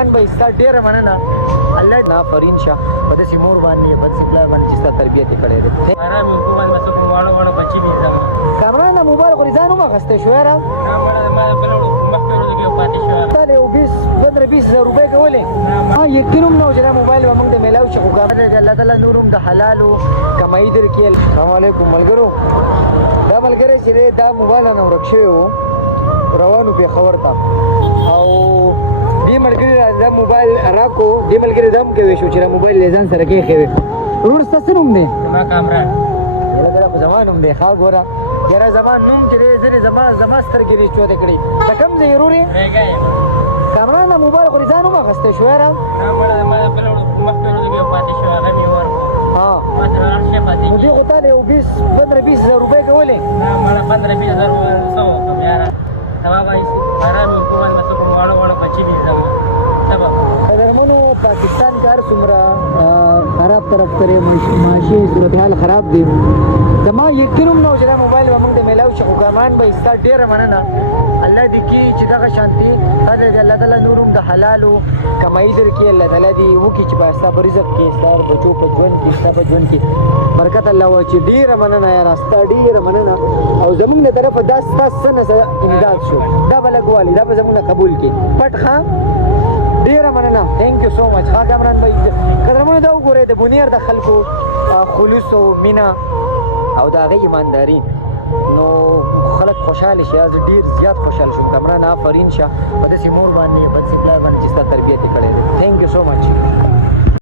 ان به ستا ډیره مننه الله نه فرین شه په دې مور باندې په دې پلار باندې چې ستا تربیت کړې ده آرام حکومت مسو کوم واړه بچی دي زما کامران موبایل خو ځانو ما خسته شو را ما بل مخکې کې پاتې شو ته یو 15-20 روپۍ کولې ها یقینم نو چې موبایل موږ ته ملاو شي خو الله تعالی نورم د حلالو کمای درکې السلام علیکم ملګرو دا ملګری چې دا موبایل نه ورکشي روانو په خبر تا او دې ملګری دا موبایل راکو دې ملګری دم کې وشو چې موبایل لزان سره کې خوي ورور ستاسو نوم دی ما کامران یلا دا زمانوم دی ښا ګوره یاره زمان نوم چې دې زما سترګې دې چوته کړې دا کم دی ضروري رېګای کامران موبایل خو ځانو ما غسته شو را ما بل مخکې کې پاتې شو هغه می ور ها ما تر هغه پاتې نو دې غوته یو 15-20 روپۍ کولې ما 15-20 سو کوم یاره سبا وایي آرام حکومت مسو کوم واړه بچی دي زما سبا درمنو پاکستان کار سمرا خراب طرف کرے معاشی صورتحال خراب دی زما یقینم نو چې موبایل موږ ته ملاو شي حکمان به ستا ډیره مننه الله دې کی چې دغه شانتي الله تعالی نورم د حلالو کمای درکې الله تعالی دې وکي چې باستا برزق کې ستار بچو په ژوند کې ستا په ژوند کې برکت الله واچي ډیره مننه یا راستا ډیره مننه او زموږ له طرفه دا ستاسو نه امداد شو دا بلګوالي دا به زموږ قبول کې پټ خان ډیره مننه ثانک یو سو مچ ها کامران بھائی قدرمنو دا وګوره د بنیر د خلکو خلوص او مینا او دا غي ایمانداری نو خلک خوشاله شي از ډیر زیات خوشاله شوم کامران آفرین شه په دې مور باندې په دې پلار باندې چې ستا تربیت کړې ثانک یو سو مچ